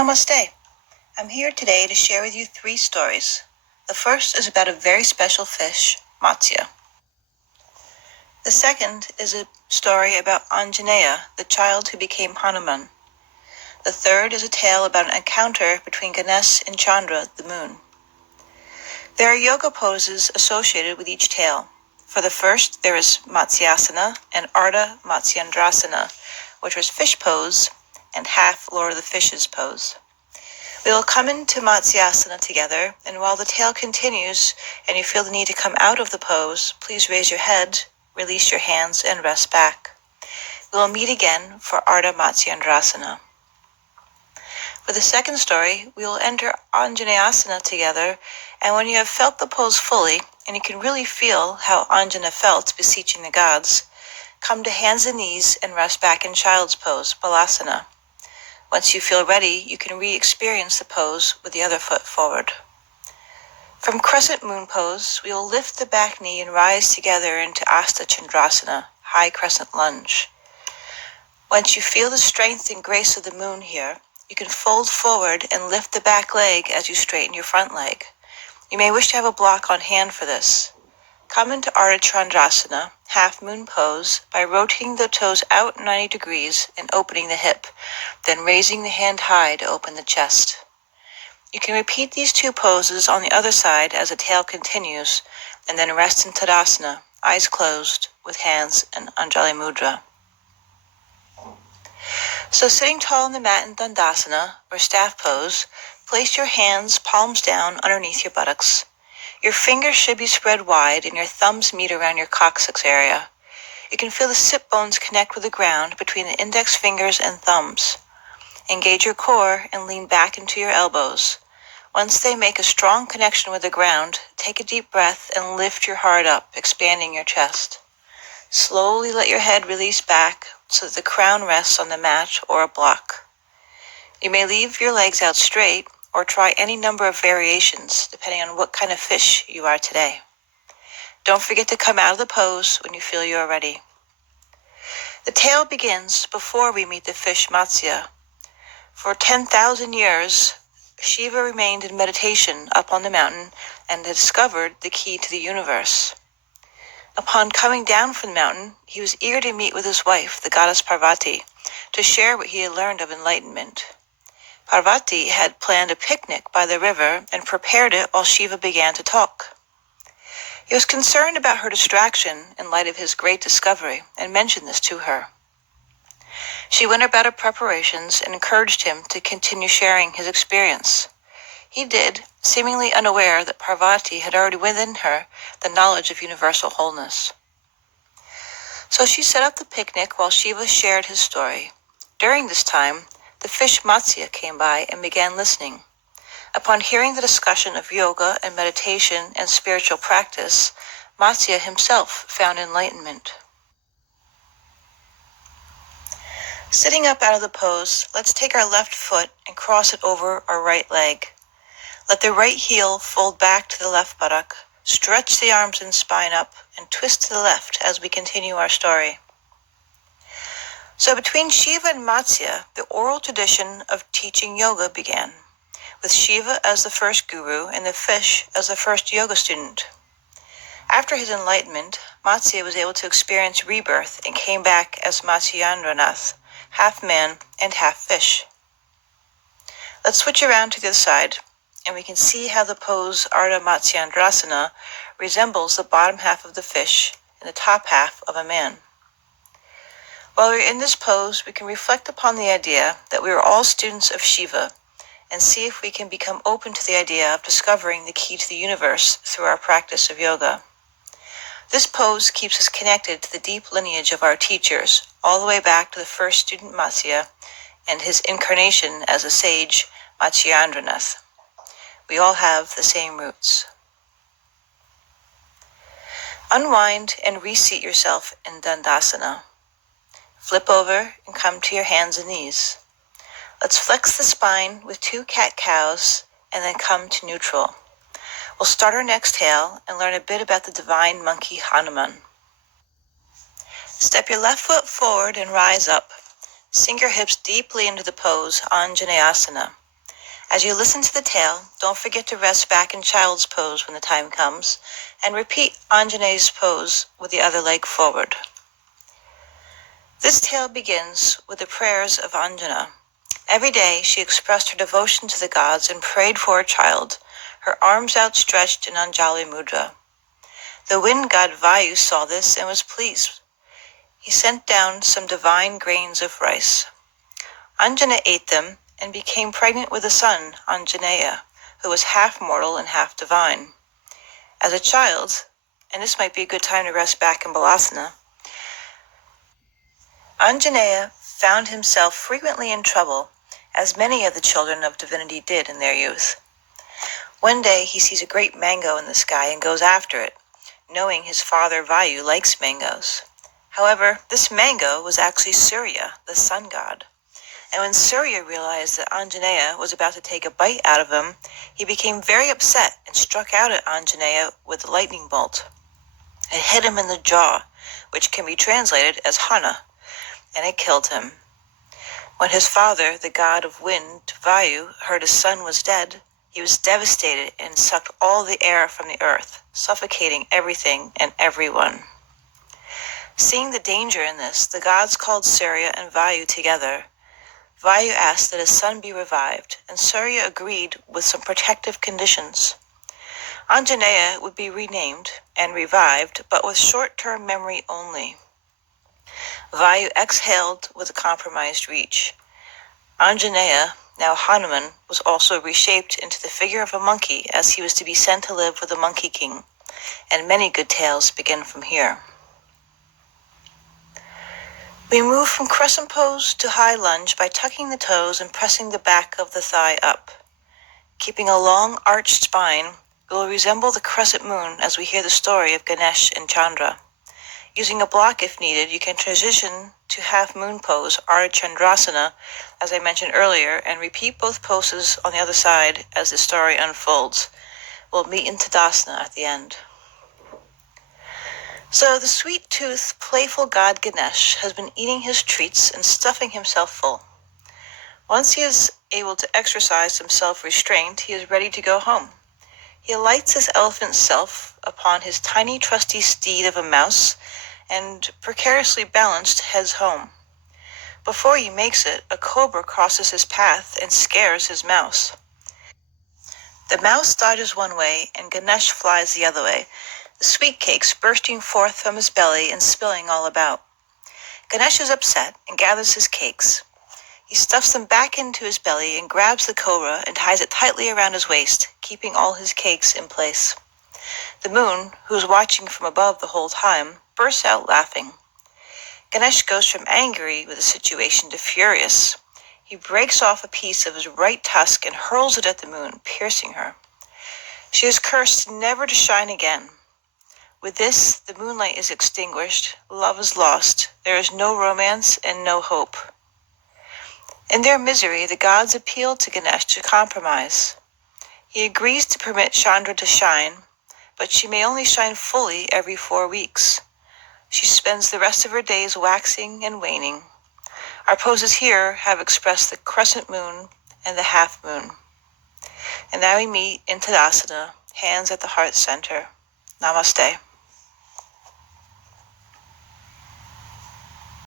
Namaste. I'm here today to share with you 3 stories. The first is about a very special fish, Matsya. The second is a story about Anjaneya, the child who became Hanuman. The third is a tale about an encounter between Ganesh and Chandra, the moon. There are yoga poses associated with each tale. For the first, there is Matsyasana and Ardha Matsyendrasana, which was fish pose and half Lord of the Fishes pose. We will come into Matsyasana together, and while the tale continues and you feel the need to come out of the pose, please raise your head, release your hands, and rest back. We will meet again for Ardha Matsyendrasana. For the second story, we will enter Anjaneyasana together, and when you have felt the pose fully, and you can really feel how Anjana felt beseeching the gods, come to hands and knees and rest back in child's pose, Balasana. Once you feel ready, you can re-experience the pose with the other foot forward. From crescent moon pose, we will lift the back knee and rise together into Asta Chandrasana, high crescent lunge. Once you feel the strength and grace of the moon here, you can fold forward and lift the back leg as you straighten your front leg. You may wish to have a block on hand for this. Come into Ardha Chandrasana, half moon pose, by rotating the toes out 90 degrees and opening the hip, then raising the hand high to open the chest. You can repeat these 2 poses on the other side as the tail continues, and then rest in Tadasana, eyes closed, with hands in Anjali Mudra. So sitting tall on the mat in Dandasana, or staff pose, place your hands palms down underneath your buttocks. Your fingers should be spread wide and your thumbs meet around your coccyx area. You can feel the sit bones connect with the ground between the index fingers and thumbs. Engage your core and lean back into your elbows. Once they make a strong connection with the ground, take a deep breath and lift your heart up, expanding your chest. Slowly let your head release back so that the crown rests on the mat or a block. You may leave your legs out straight or try any number of variations depending on what kind of fish you are today. Don't forget to come out of the pose when you feel you are ready. The tale begins before we meet the fish Matsya. For 10,000 years, Shiva remained in meditation up on the mountain and had discovered the key to the universe. Upon coming down from the mountain, he was eager to meet with his wife, the goddess Parvati, to share what he had learned of enlightenment. Parvati had planned a picnic by the river and prepared it while Shiva began to talk. He was concerned about her distraction in light of his great discovery and mentioned this to her. She went about her preparations and encouraged him to continue sharing his experience. He did, seemingly unaware that Parvati had already within her the knowledge of universal wholeness. So she set up the picnic while Shiva shared his story. During this time, the fish Matsya came by and began listening. Upon hearing the discussion of yoga and meditation and spiritual practice, Matsya himself found enlightenment. Sitting up out of the pose, let's take our left foot and cross it over our right leg. Let the right heel fold back to the left buttock, stretch the arms and spine up, and twist to the left as we continue our story. So between Shiva and Matsya, the oral tradition of teaching yoga began, with Shiva as the first guru and the fish as the first yoga student. After his enlightenment, Matsya was able to experience rebirth and came back as Matsyendranath, half man and half fish. Let's switch around to the other side, and we can see how the pose Ardha Matsyendrasana resembles the bottom half of the fish and the top half of a man. While we're in this pose, we can reflect upon the idea that we are all students of Shiva and see if we can become open to the idea of discovering the key to the universe through our practice of yoga. This pose keeps us connected to the deep lineage of our teachers, all the way back to the first student Matsya and his incarnation as a sage, Matsyendranath. We all have the same roots. Unwind and reseat yourself in Dandasana. Flip over and come to your hands and knees. Let's flex the spine with 2 cat-cows and then come to neutral. We'll start our next tale and learn a bit about the divine monkey Hanuman. Step your left foot forward and rise up. Sink your hips deeply into the pose Anjaneyasana. As you listen to the tale, don't forget to rest back in child's pose when the time comes, and repeat Anjaneya's pose with the other leg forward. This tale begins with the prayers of Anjana. Every day she expressed her devotion to the gods and prayed for her child, her arms outstretched in Anjali Mudra. The wind god Vayu saw this and was pleased. He sent down some divine grains of rice. Anjana ate them and became pregnant with a son, Anjaneya, who was half mortal and half divine. As a child, and this might be a good time to rest back in Balasana, Anjaneya found himself frequently in trouble, as many of the children of divinity did in their youth. One day he sees a great mango in the sky and goes after it, knowing his father Vayu likes mangoes. However, this mango was actually Surya, the sun god. And when Surya realized that Anjaneya was about to take a bite out of him, he became very upset and struck out at Anjaneya with a lightning bolt. It hit him in the jaw, which can be translated as Hana, and it killed him. When his father, the god of wind, Vayu, heard his son was dead, he was devastated and sucked all the air from the earth, suffocating everything and everyone. Seeing the danger in this, the gods called Surya and Vayu together. Vayu asked that his son be revived, and Surya agreed with some protective conditions. Anjaneya would be renamed and revived, but with short-term memory only. Vayu exhaled with a compromised reach. Anjaneya, now Hanuman, was also reshaped into the figure of a monkey, as he was to be sent to live with the Monkey King, and many good tales begin from here. We move from crescent pose to high lunge by tucking the toes and pressing the back of the thigh up. Keeping a long arched spine, we will resemble the crescent moon as we hear the story of Ganesh and Chandra. Using a block if needed, you can transition to half moon pose, Ardha Chandrasana, as I mentioned earlier, and repeat both poses on the other side as the story unfolds. We'll meet in Tadasana at the end. So the sweet-toothed, playful god Ganesh has been eating his treats and stuffing himself full. Once he is able to exercise some self-restraint, he is ready to go home. He alights his elephant self upon his tiny trusty steed of a mouse and, precariously balanced, heads home. Before he makes it, a cobra crosses his path and scares his mouse. The mouse dodges one way and Ganesh flies the other way, the sweet cakes bursting forth from his belly and spilling all about. Ganesh is upset and gathers his cakes. He stuffs them back into his belly and grabs the cobra and ties it tightly around his waist, keeping all his cakes in place. The moon, who is watching from above the whole time, bursts out laughing. Ganesh goes from angry with the situation to furious. He breaks off a piece of his right tusk and hurls it at the moon, piercing her. She is cursed never to shine again. With this, the moonlight is extinguished, love is lost, there is no romance and no hope. In their misery, the gods appeal to Ganesh to compromise. He agrees to permit Chandra to shine, but she may only shine fully every 4 weeks. She spends the rest of her days waxing and waning. Our poses here have expressed the crescent moon and the half moon. And now we meet in Tadasana, hands at the heart center. Namaste.